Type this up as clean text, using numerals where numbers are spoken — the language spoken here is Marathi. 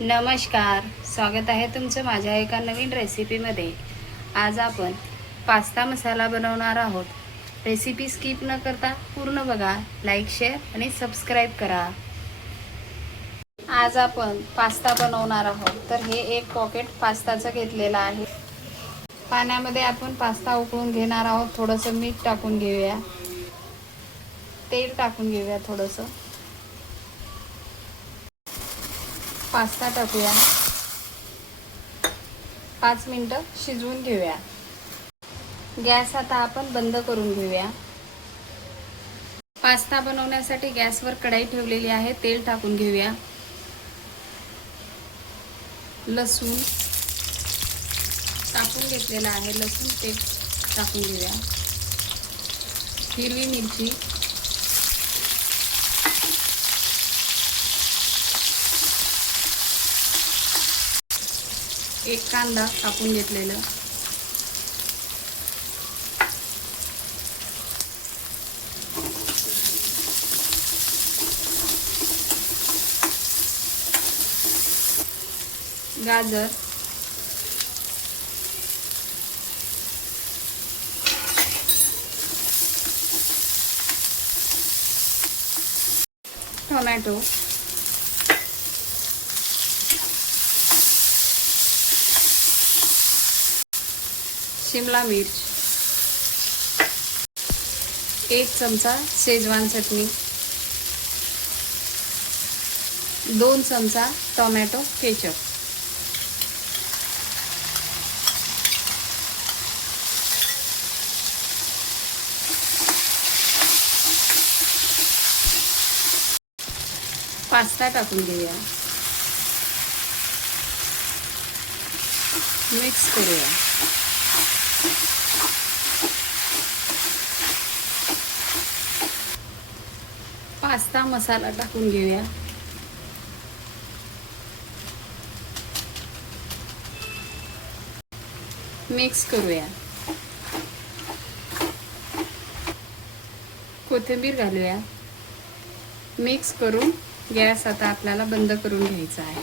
नमस्कार, स्वागत आहे तुमचं माझ्या एका नवीन रेसिपीमध्ये। आज आपण पास्ता मसाला बनवणार आहोत। रेसिपी स्किप न करता पूर्ण बघा, लाईक, शेअर आणि सबस्क्राईब करा। आज आपण पास्ता बनवणार आहोत, तर हे एक पॉकेट पास्ताचं घेतलेलं आहे। पाण्यामध्ये आपण पास्ता उकळून घेणार आहोत। थोडंसं मीठ टाकून घेऊया, तेल टाकून घेऊया थोडंसं, पास्ता टाकूया, 5 मिनिटं शिजवून घेऊया। गॅस आता आपण बंद करून घेऊया। पास्ता बनवण्यासाठी गॅसवर कढई ठेवलेली आहे। तेल टाकून घेऊया, लसूण टाकून घेतलेला आहे, लसूण ते टाकून घेऊया, हिरवी मिरची, एक कांदा कापून घेतलेला, गाजर, टोमॅटो, शिमला मिर्च, 1 चमचा शेजवान चटणी, 2 चमचा टोमॅटो केचप, पास्ता टाकून घेऊया, मिक्स करूया। पास्ता मसाला टाकून घेऊया, मिक्स करूया, कोथिंबीर घालूया, मिक्स करून गॅस आता आपल्याला बंद करून घ्यायचा आहे।